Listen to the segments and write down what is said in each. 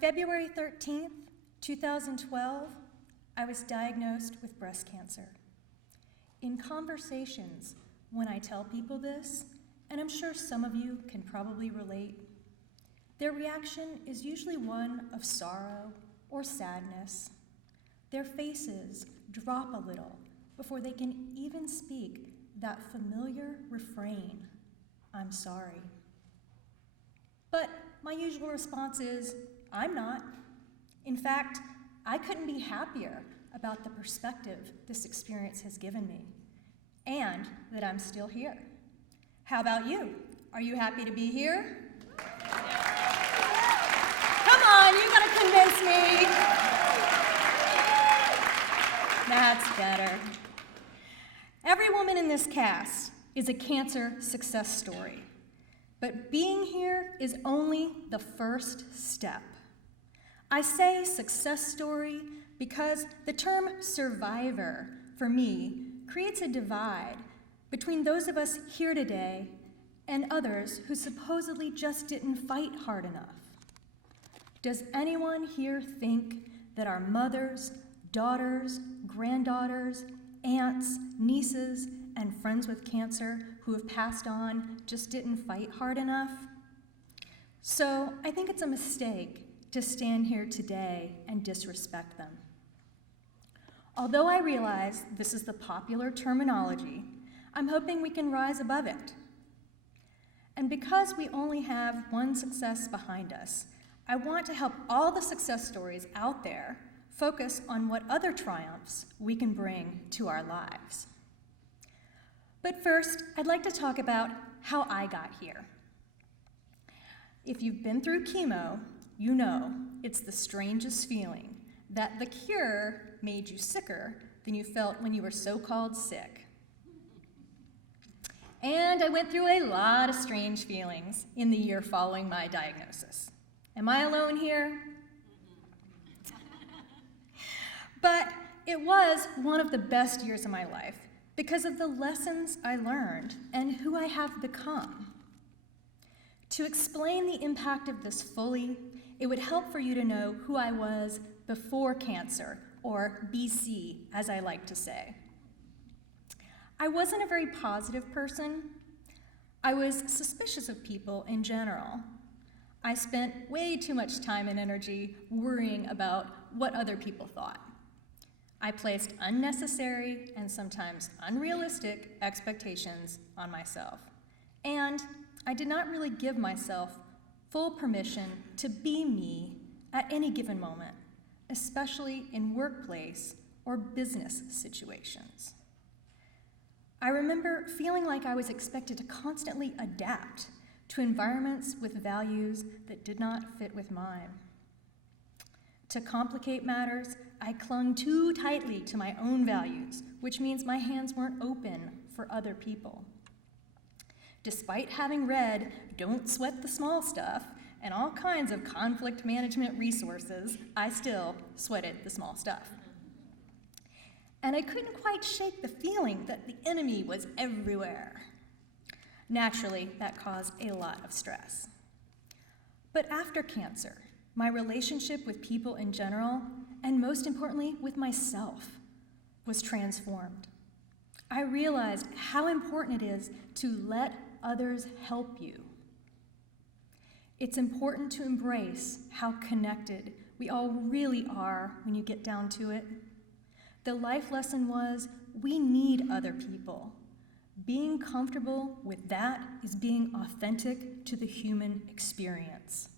February 13th, 2012, I was diagnosed with breast cancer. In conversations, when I tell people this, and I'm sure some of you can probably relate, their reaction is usually one of sorrow or sadness. Their faces drop a little before they can even speak that familiar refrain, "I'm sorry." But my usual response is, I'm not. In fact, I couldn't be happier about the perspective this experience has given me, and that I'm still here. How about you? Are you happy to be here? Come on, you gotta convince me. That's better. Every woman in this cast is a cancer success story, but being here is only the first step. I say success story because the term survivor, for me, creates a divide between those of us here today and others who supposedly just didn't fight hard enough. Does anyone here think that our mothers, daughters, granddaughters, aunts, nieces, and friends with cancer who have passed on just didn't fight hard enough? So I think it's a mistake to stand here today and disrespect them. Although I realize this is the popular terminology, I'm hoping we can rise above it. And because we only have one success behind us, I want to help all the success stories out there focus on what other triumphs we can bring to our lives. But first, I'd like to talk about how I got here. If you've been through chemo, you know it's the strangest feeling that the cure made you sicker than you felt when you were so-called sick. And I went through a lot of strange feelings in the year following my diagnosis. Am I alone here? But it was one of the best years of my life because of the lessons I learned and who I have become. To explain the impact of this fully, it would help for you to know who I was before cancer, or BC, as I like to say. I wasn't a very positive person. I was suspicious of people in general. I spent way too much time and energy worrying about what other people thought. I placed unnecessary and sometimes unrealistic expectations on myself. And I did not really give myself full permission to be me at any given moment, especially in workplace or business situations. I remember feeling like I was expected to constantly adapt to environments with values that did not fit with mine. To complicate matters, I clung too tightly to my own values, which means my hands weren't open for other people. Despite having read "Don't Sweat the Small Stuff" and all kinds of conflict management resources, I still sweated the small stuff. And I couldn't quite shake the feeling that the enemy was everywhere. Naturally, that caused a lot of stress. But after cancer, my relationship with people in general, and most importantly, with myself, was transformed. I realized how important it is to let others help you. It's important to embrace how connected we all really are when you get down to it. The life lesson was we need other people. Being comfortable with that is being authentic to the human experience.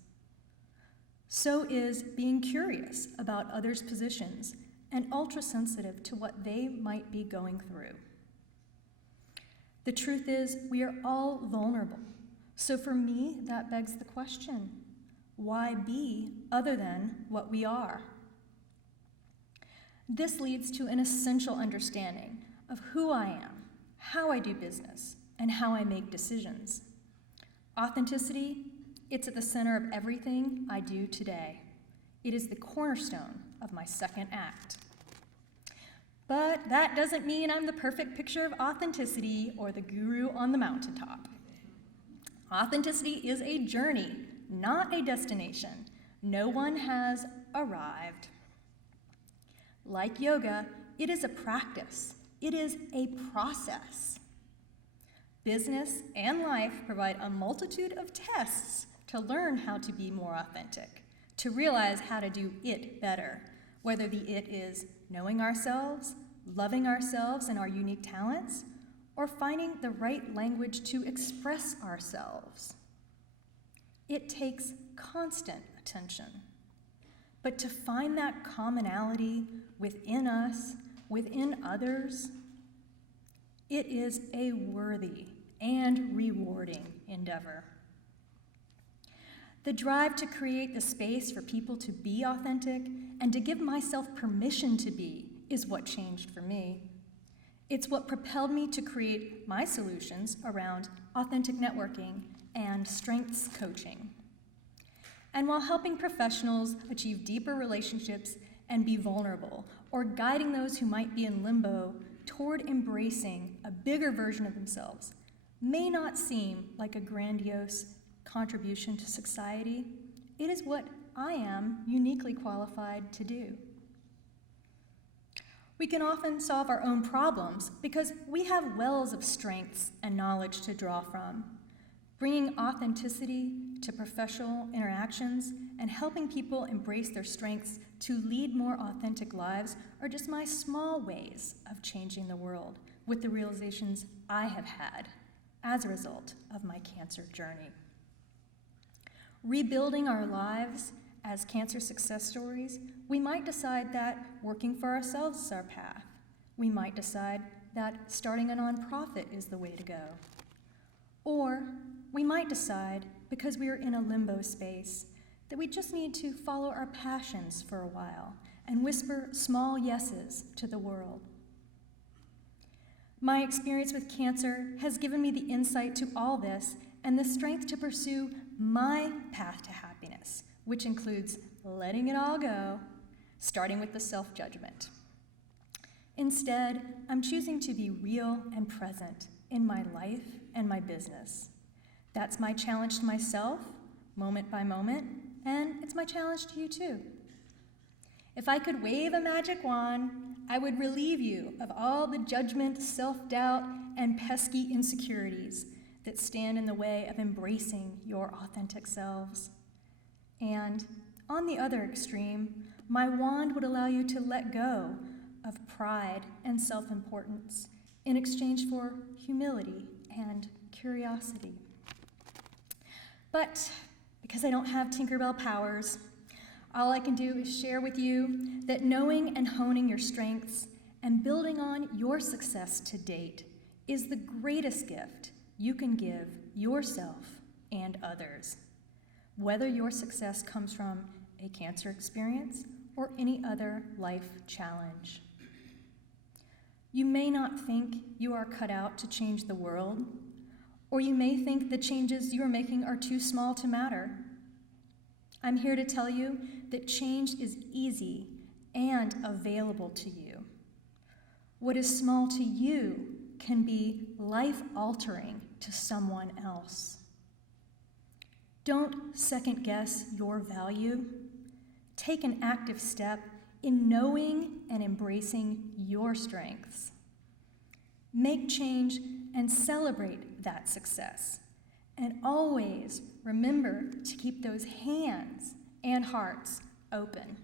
So is being curious about others' positions and ultra-sensitive to what they might be going through. The truth is, we are all vulnerable. So for me, that begs the question, why be other than what we are? This leads to an essential understanding of who I am, how I do business, and how I make decisions. Authenticity, it's at the center of everything I do today. It is the cornerstone of my second act. But that doesn't mean I'm the perfect picture of authenticity or the guru on the mountaintop. Authenticity is a journey, not a destination, No one has arrived. Like yoga, it is a practice. It is a process. Business and life provide a multitude of tests to learn how to be more authentic, to realize how to do it better, whether the it is knowing ourselves, loving ourselves and our unique talents, or finding the right language to express ourselves. It takes constant attention. But to find that commonality within us, within others, it is a worthy and rewarding endeavor. The drive to create the space for people to be authentic and to give myself permission to be is what changed for me. It's what propelled me to create my solutions around authentic networking and strengths coaching. And while helping professionals achieve deeper relationships and be vulnerable, or guiding those who might be in limbo toward embracing a bigger version of themselves, may not seem like a grandiose contribution to society, it is what I am uniquely qualified to do. We can often solve our own problems because we have wells of strengths and knowledge to draw from. Bringing authenticity to professional interactions and helping people embrace their strengths to lead more authentic lives are just my small ways of changing the world with the realizations I have had as a result of my cancer journey. Rebuilding our lives as cancer success stories, we might decide that working for ourselves is our path. We might decide that starting a nonprofit is the way to go. Or we might decide, because we are in a limbo space, that we just need to follow our passions for a while and whisper small yeses to the world. My experience with cancer has given me the insight to all this and the strength to pursue my path to happiness, which includes letting it all go, starting with the self-judgment. Instead, I'm choosing to be real and present in my life and my business. That's my challenge to myself, moment by moment, and it's my challenge to you too. If I could wave a magic wand, I would relieve you of all the judgment, self-doubt, and pesky insecurities that stand in the way of embracing your authentic selves. And on the other extreme, my wand would allow you to let go of pride and self-importance in exchange for humility and curiosity. But because I don't have Tinkerbell powers, all I can do is share with you that knowing and honing your strengths and building on your success to date is the greatest gift you can give yourself and others, whether your success comes from a cancer experience or any other life challenge. You may not think you are cut out to change the world, or you may think the changes you are making are too small to matter. I'm here to tell you that change is easy and available to you. What is small to you can be life-altering to someone else. Don't second-guess your value. Take an active step in knowing and embracing your strengths. Make change and celebrate that success. And always remember to keep those hands and hearts open.